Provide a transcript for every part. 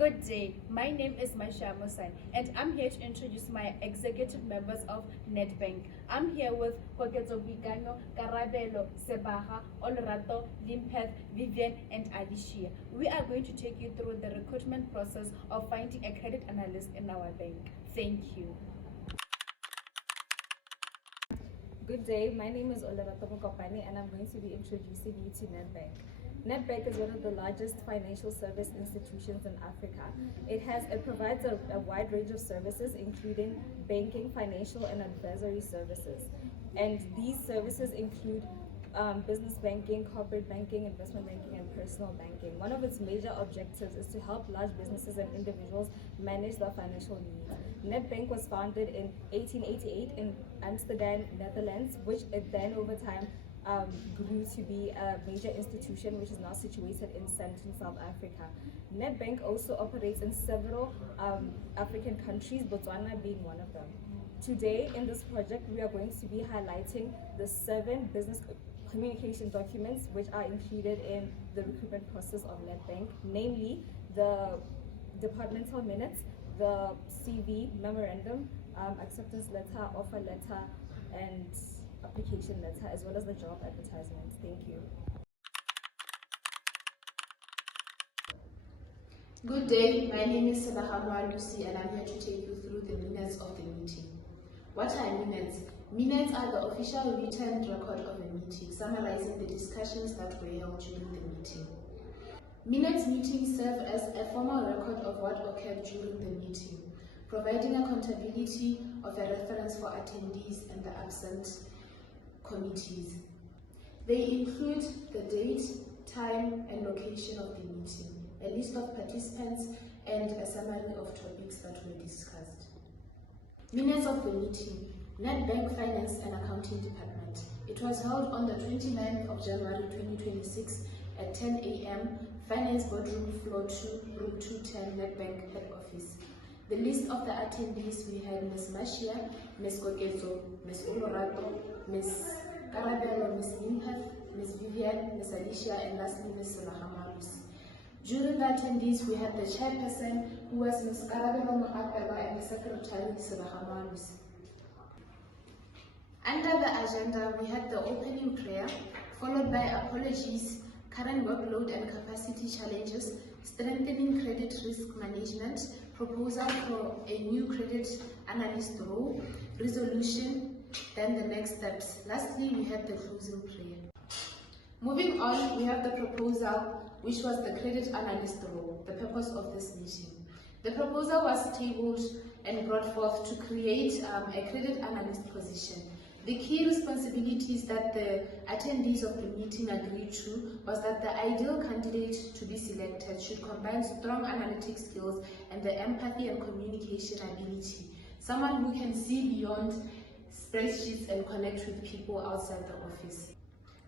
Good day, my name is Maisha Musai and I'm here to introduce my executive members of Nedbank. I'm here with Koketso Vigano, Karabelo, Sebaha, Olrato, Limpeth, Vivian and Alicia. We are going to take you through the recruitment process of finding a credit analyst in our bank. Thank you. Good day, my name is Olerato Mokopane and I'm going to be introducing you to Nedbank. Nedbank is one of the largest financial service institutions in Africa. It provides a wide range of services including banking, financial and advisory services. And these services include business banking, corporate banking, investment banking, and personal banking. One of its major objectives is to help large businesses and individuals manage their financial needs. Nedbank was founded in 1888 in Amsterdam, Netherlands, which it then over time grew to be a major institution which is now situated in Sandton, South Africa. Nedbank also operates in several African countries, Botswana being one of them. Today in this project we are going to be highlighting the 7 business communication documents which are included in the recruitment process of Nedbank, namely the departmental minutes, the CV, memorandum, acceptance letter, offer letter, and application letter, as well as the job advertisement. Thank you. Good day, my name is Sebaha Lucy and I'm here to take you through the minutes of the meeting. What are minutes? Minutes are the official written record of a meeting, summarizing the discussions that were held during the meeting. Minutes meetings serve as a formal record of what occurred during the meeting, providing accountability of a reference for attendees and the absent committees. They include the date, time, and location of the meeting, a list of participants, and a summary of topics that were discussed. Minutes of the meeting. Nedbank Finance and Accounting Department. It was held on the 29th of January 2026 at 10 a.m. Finance Boardroom Floor 2, Room 210, Nedbank Head Office. The list of the attendees, we had Ms. Mashia, Ms. Koketso, Ms. Olorato, Ms. Karabelo, Ms. Limpeth, Ms. Vivian, Ms. Alicia, and lastly Ms. Selahamalus. During the attendees, we had the chairperson, who was Ms. Karabelo Moapela, and the secretary, Selahamalus. Under the agenda, we had the opening prayer, followed by apologies, current workload and capacity challenges, strengthening credit risk management, proposal for a new credit analyst role, resolution, then the next steps. Lastly, we had the closing prayer. Moving on, we have the proposal, which was the credit analyst role, the purpose of this meeting. The proposal was tabled and brought forth to create a credit analyst position. The key responsibilities that the attendees of the meeting agreed to was that the ideal candidate to be selected should combine strong analytic skills and the empathy and communication ability. Someone who can see beyond spreadsheets and connect with people outside the office.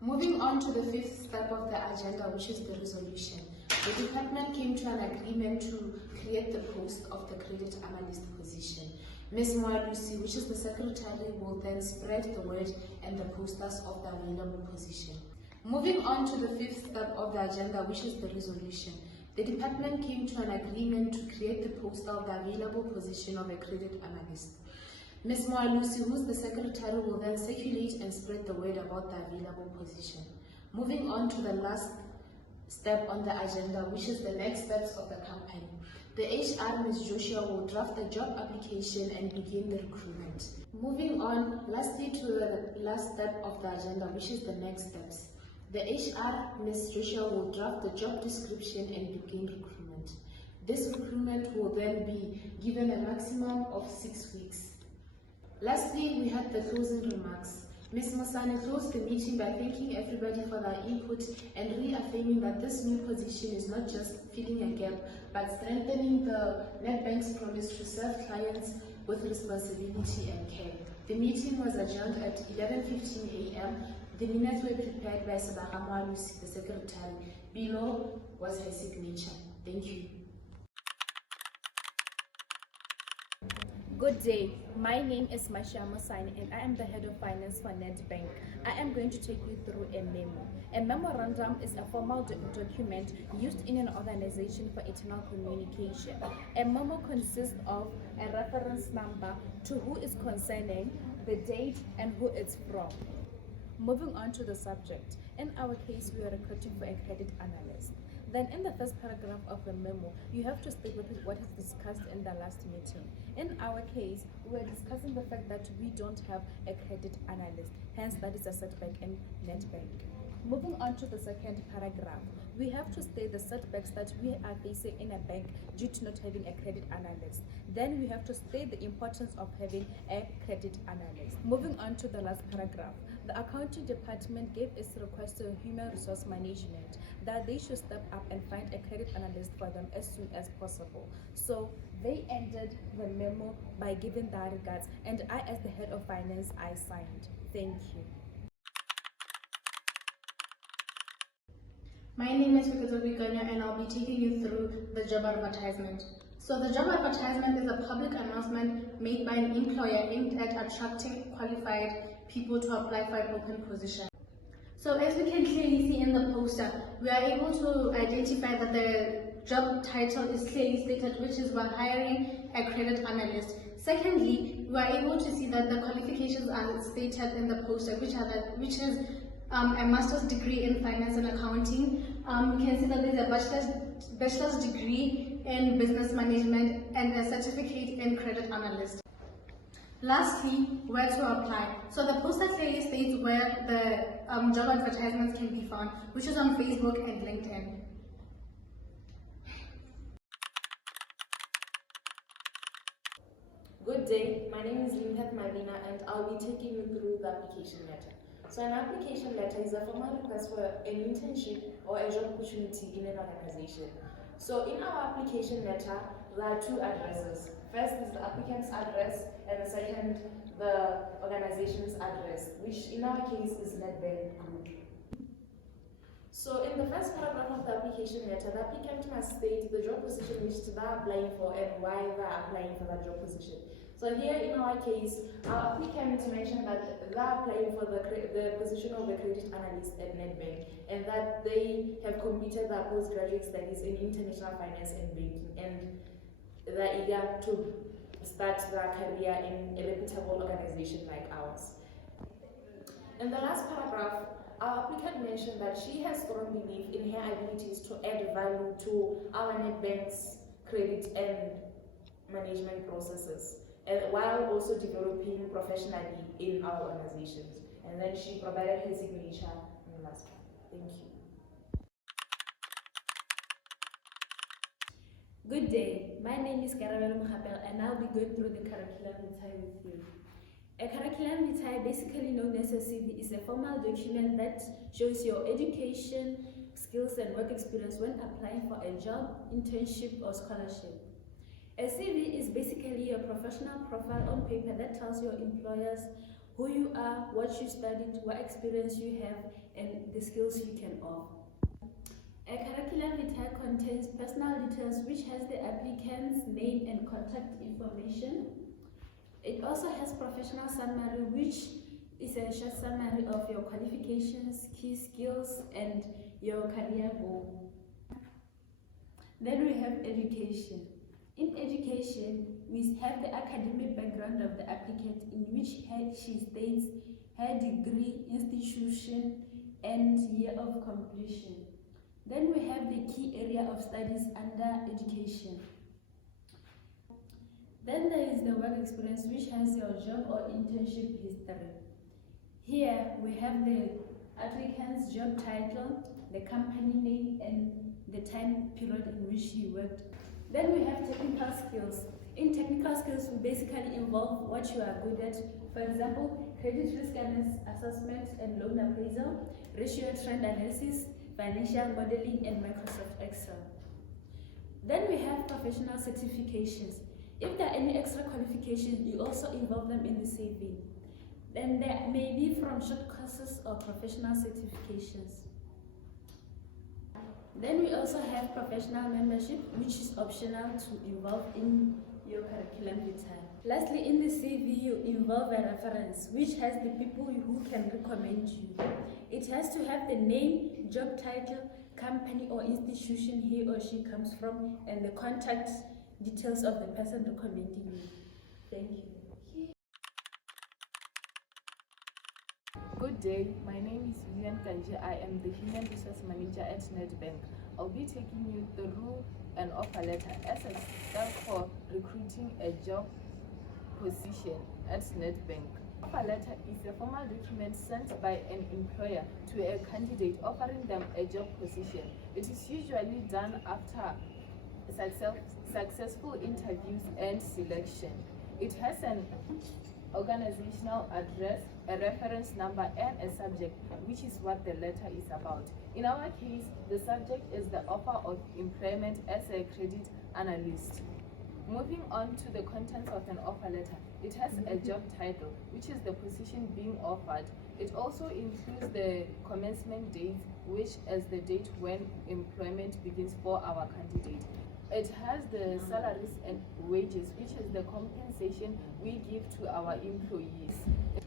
Moving on to the 5th step of the agenda, which is the resolution. The department came to an agreement to create the post of the credit analyst position. Ms. Lucy, which is the secretary, will then spread the word and the posters of the available position. Moving on to the 5th step of the agenda, which is the resolution. The department came to an agreement to create the poster of the available position of a credit analyst. Ms. Lucy, who is the secretary, will then circulate and spread the word about the available position. Moving on to the last step on the agenda, which is the next steps of the campaign. The HR, Ms. Joshua, will draft the job application and begin the recruitment. Moving on, lastly, to the last step of the agenda, which is the next steps. The HR, Ms. Joshua, will draft the job description and begin recruitment. This recruitment will then be given a maximum of 6 weeks. Lastly, we had the closing remarks. Ms. Mosane closed the meeting by thanking everybody for their input and reaffirming that this new position is not just filling a gap, but strengthening the Nedbank's promise to serve clients with responsibility and care. The meeting was adjourned at 11:15 a.m. The minutes were prepared by Sabahama Lucy, the secretary. Below was her signature. Thank you. Good day, my name is Masha Musani and I am the head of finance for Nedbank. I am going to take you through a memo. A memorandum is a formal document used in an organization for internal communication. A memo consists of a reference number to who is concerning, the date, and who it's from. Moving on to the subject. In our case, we are recruiting for a credit analyst. Then in the first paragraph of the memo, you have to stick with what is discussed in the last meeting. In our case, we are discussing the fact that we don't have a credit analyst, hence that is a setback in Nedbank. Moving on to the second paragraph, we have to state the setbacks that we are facing in a bank due to not having a credit analyst. Then we have to state the importance of having a credit analyst. Moving on to the last paragraph, the accounting department gave its request to human resource management that they should step up and find a credit analyst for them as soon as possible. So they ended the memo by giving their regards, and I, as the head of finance, I signed. Thank you. My name is Kokezo Bikanyo and I'll be taking you through the job advertisement. So the job advertisement is a public announcement made by an employer aimed at attracting qualified people to apply for an open position. So as we can clearly see in the poster, we are able to identify that the job title is clearly stated, which is we're hiring a credit analyst. Secondly, we are able to see that the qualifications are stated in the poster, which is a master's degree in finance and accounting. We can see that there's a bachelor's degree in business management and a certificate in credit analyst. Lastly, where to apply. So the poster clearly states where the job advertisements can be found, which is on Facebook and LinkedIn. Good day, my name is Limkat Malina and I'll be taking you through the application letter. So an application letter is a formal request for an internship or a job opportunity in an organization. So in our application letter, there are two addresses. First is the applicant's address and the second, the organization's address, which in our case is Nedbank Group. So in the first paragraph of the application letter, the applicant must state the job position which they are applying for and why they are applying for that job position. So here in our case, our applicant mentioned that they are applying for the position of a credit analyst at Nedbank and that they have completed their postgraduate studies in international finance and banking and they're eager to start their career in a reputable organization like ours. In the last paragraph, our applicant mentioned that she has strong belief in her abilities to add value to our Nedbank's credit and management processes, while also developing professionally in our organizations. And then she provided her signature in the last one. Thank you. Good day, my name is Karabelo Mkhapel and I'll be going through the curriculum vitae with you. A curriculum vitae, basically known as a CV, is a formal document that shows your education, skills and work experience when applying for a job, internship or scholarship. A CV is basically your professional profile on paper that tells your employers who you are, what you studied, what experience you have and the skills you can offer. A curriculum vitae contains personal details which has the applicant's name and contact information. It also has professional summary, which is a short summary of your qualifications, key skills, and your career goal. Then we have education. In education, we have the academic background of the applicant in which she states her degree, institution, and year of completion. Then we have the key area of studies under education. Then there is the work experience, which has your job or internship history. Here we have the applicant's job title, the company name, and the time period in which he worked. Then we have technical skills. In technical skills, we basically involve what you are good at. For example, credit risk assessment and loan appraisal, ratio trend analysis, financial modeling, and Microsoft Excel. Then we have professional certifications. If there are any extra qualifications, you also involve them in the CV. Then there may be from short courses or professional certifications. Then we also have professional membership, which is optional to involve in your curriculum vitae. Lastly, in the CV, you involve a reference, which has the people who can recommend you. It has to have the name, job title, company or institution he or she comes from, and the contact details of the person recommending you. Thank you. Good day, my name is Vivian Kanje. I am the Human Resource Manager at Nedbank. I'll be taking you through an offer letter as a step for recruiting a job position at Nedbank. Offer letter is a formal document sent by an employer to a candidate offering them a job position. It is usually done after successful interviews and selection. It has an organizational address, a reference number, and a subject, which is what the letter is about. In our case, the subject is the offer of employment as a credit analyst. Moving on to the contents of an offer letter, it has a job title, which is the position being offered. It also includes the commencement date, which is the date when employment begins for our candidate. It has the salaries and wages, which is the compensation we give to our employees.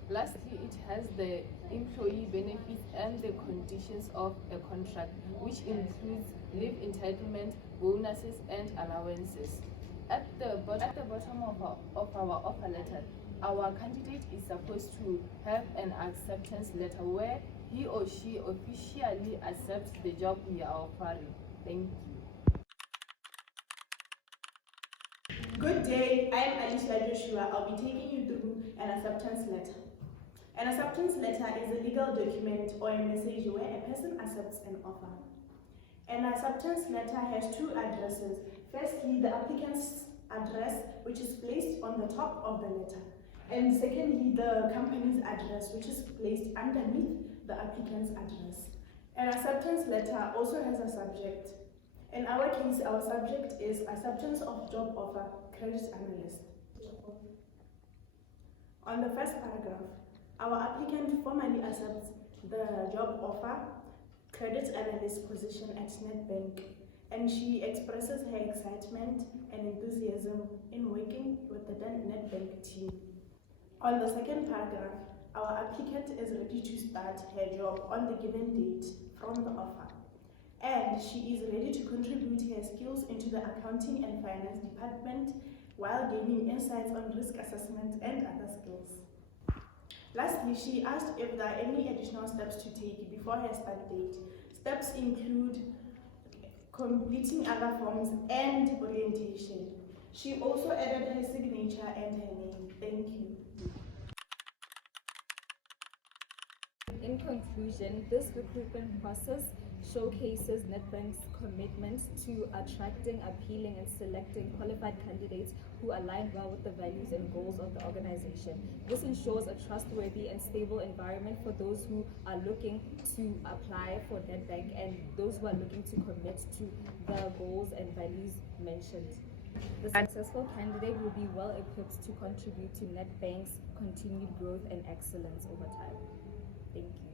Lastly, it has the employee benefits and the conditions of a contract, which includes leave entitlement, bonuses, and allowances. At the bottom of our offer letter, our candidate is supposed to have an acceptance letter where he or she officially accepts the job we are offering. Thank you. Good day, I am Alicia Joshua. I'll be taking you through an acceptance letter. An acceptance letter is a legal document or a message where a person accepts an offer. An acceptance letter has two addresses. Firstly, the applicant's address, which is placed on the top of the letter. And secondly, the company's address, which is placed underneath the applicant's address. An acceptance letter also has a subject. In our case, our subject is acceptance of job offer, credit analyst. On the first paragraph, our applicant formally accepts the job offer, credit analyst position at Nedbank, and she expresses her excitement and enthusiasm in working with the Nedbank team. On the second paragraph, our applicant is ready to start her job on the given date from the offer, and she is ready to contribute her skills into the accounting and finance department while gaining insights on risk assessment and other skills. Lastly, she asked if there are any additional steps to take before her start date. Steps include completing other forms and orientation. She also added her signature and her name. Thank you. In conclusion, this recruitment process showcases Nedbank's commitment to attracting, appealing, and selecting qualified candidates who align well with the values and goals of the organization. This ensures a trustworthy and stable environment for those who are looking to apply for Nedbank and those who are looking to commit to the goals and values mentioned. The successful candidate will be well equipped to contribute to Nedbank's continued growth and excellence over time. Thank you.